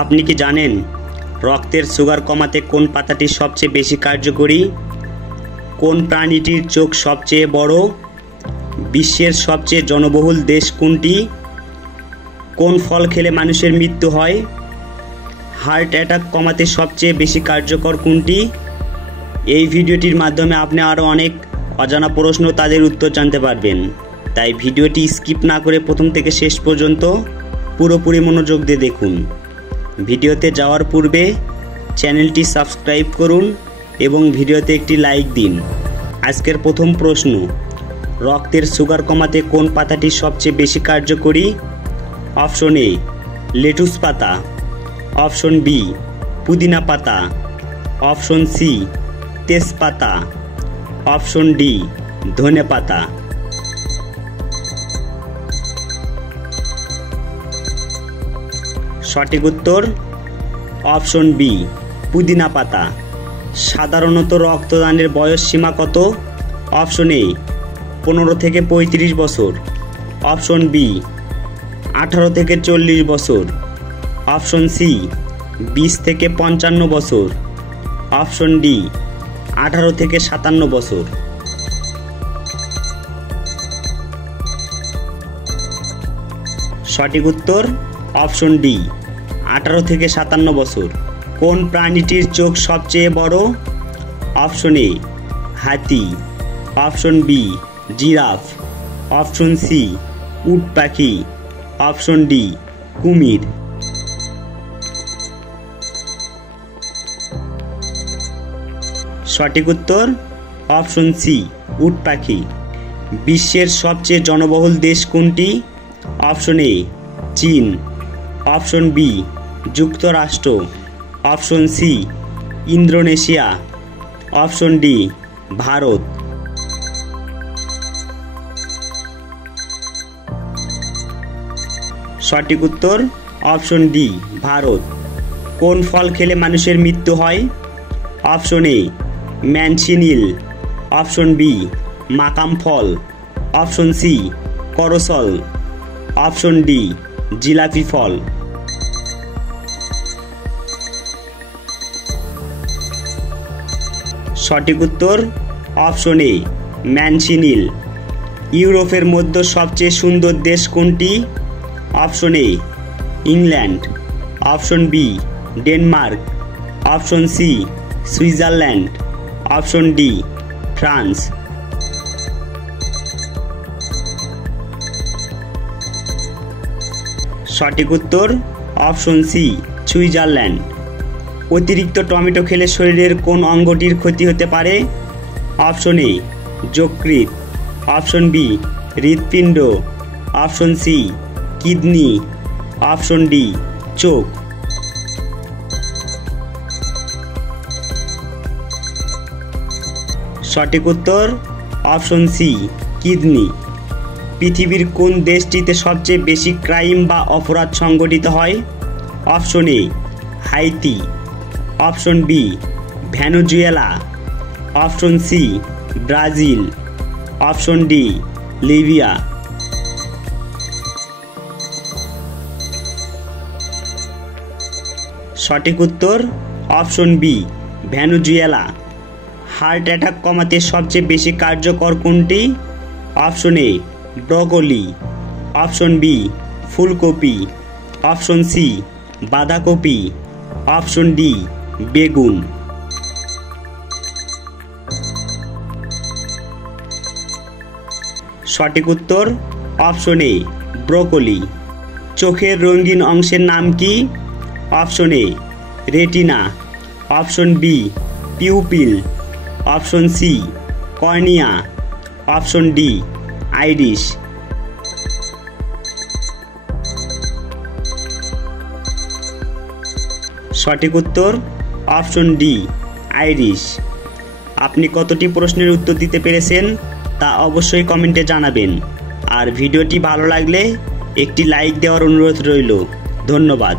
আপনি কি জানেন রক্তের সুগার কমাতে কোন পাতাটি সবচেয়ে বেশি কার্যকরী? কোন প্রাণীটির চোখ সবচেয়ে বড়? বিশ্বের সবচেয়ে জনবহুল দেশ কোনটি? কোন ফল খেলে মানুষের মৃত্যু হয়? হার্ট অ্যাটাক কমাতে সবচেয়ে বেশি কার্যকর কোনটি? এই ভিডিওটির মাধ্যমে আপনি আরও অনেক অজানা প্রশ্ন তাদের উত্তর জানতে পারবেন। তাই ভিডিওটি স্কিপ না করে প্রথম থেকে শেষ পর্যন্ত পুরোপুরি মনোযোগ দিয়ে দেখুন। ভিডিওতে যাওয়ার পূর্বে চ্যানেলটি সাবস্ক্রাইব করুন এবং ভিডিওতে একটি লাইক দিন। আজকের প্রথম প্রশ্ন, রক্তের সুগার কমাতে কোন পাতাটি সবচেয়ে বেশি কার্যকরী? অপশন এ লেটুস পাতা, অপশন বি পুদিনা পাতা, অপশন সি তেজপাতা, অপশন ডি ধনে পাতা। সঠিক উত্তর অপশন বি পুদিনা পাতা। সাধারণত রক্তদানের বয়স সীমা কত? অপশন এ 15 থেকে 35 বছর, অপশন বি 18 থেকে 40 বছর, অপশন সি 20 থেকে 55 বছর, অপশন ডি 18 থেকে 57 বছর। সঠিক উত্তর অপশন ডি 18 থেকে 57 বছর। কোন প্রাণীটির চোখ সবচেয়ে বড়? অপশন এ হাতি, অপশন বি জিরাফ, অপশন সি উট পাখি, অপশন ডি কুমির। সঠিক উত্তর অপশন সি উট পাখি। বিশ্বের সবচেয়ে জনবহুল দেশ কোনটি? অপশন এ চীন, অপশন বি যুক্তরাষ্ট্র, option C Indonesia, option D ভারত। সঠিক উত্তর অপশন ডি ভারত। কোন ফল খেলে মানুষের মৃত্যু হয়? Option A manchineel, option B মাকাম ফল, অপশন সি করসল, অপশন ডি জিলাপি ফল। সঠিক উত্তর অপশন এ ম্যানচিনিল। ইউরোপের মধ্যে সবচেয়ে সুন্দর দেশ কোনটি? Option A England, option B Denmark, option C Switzerland, option D France. সঠিক উত্তর অপশন সি সুইজারল্যান্ড। অতিরিক্ত টমেটো খেলে শরীরের কোন অঙ্গটির ক্ষতি হতে পারে? অপশন এ যকৃৎ, অপশন বি হৃৎপিণ্ড, option C kidney, option D চোখ। সঠিক উত্তর অপশন সি কিডনি। পৃথিবীর কোন দেশটিতে সবচেয়ে বেশি ক্রাইম বা অপরাধ সংঘটিত হয়? Option A Haiti, option B Venezuela, option C Brazil, option D Libya. সঠিক উত্তর option B Venezuela. Heart attack কমাতে সবচেয়ে বেশি কার্যকর কোনটি? Option A broccoli, option B ফুলকপি, অপশন সি বাঁধাকপি, অপশন ডি বেগুন। সঠিক উত্তর অপশন এ ব্রকোলি। চোখের রঙিন অংশের নাম কি? Option A retina, option B pupil, option C cornea, option D iris. সঠিক উত্তর অপশন ডি আইরিশ। আপনি কতটি প্রশ্নের উত্তর দিতে পেরেছেন তা অবশ্যই কমেন্টে জানাবেন। আর ভিডিওটি ভালো লাগলে একটি লাইক দেওয়ার অনুরোধ রইল। ধন্যবাদ।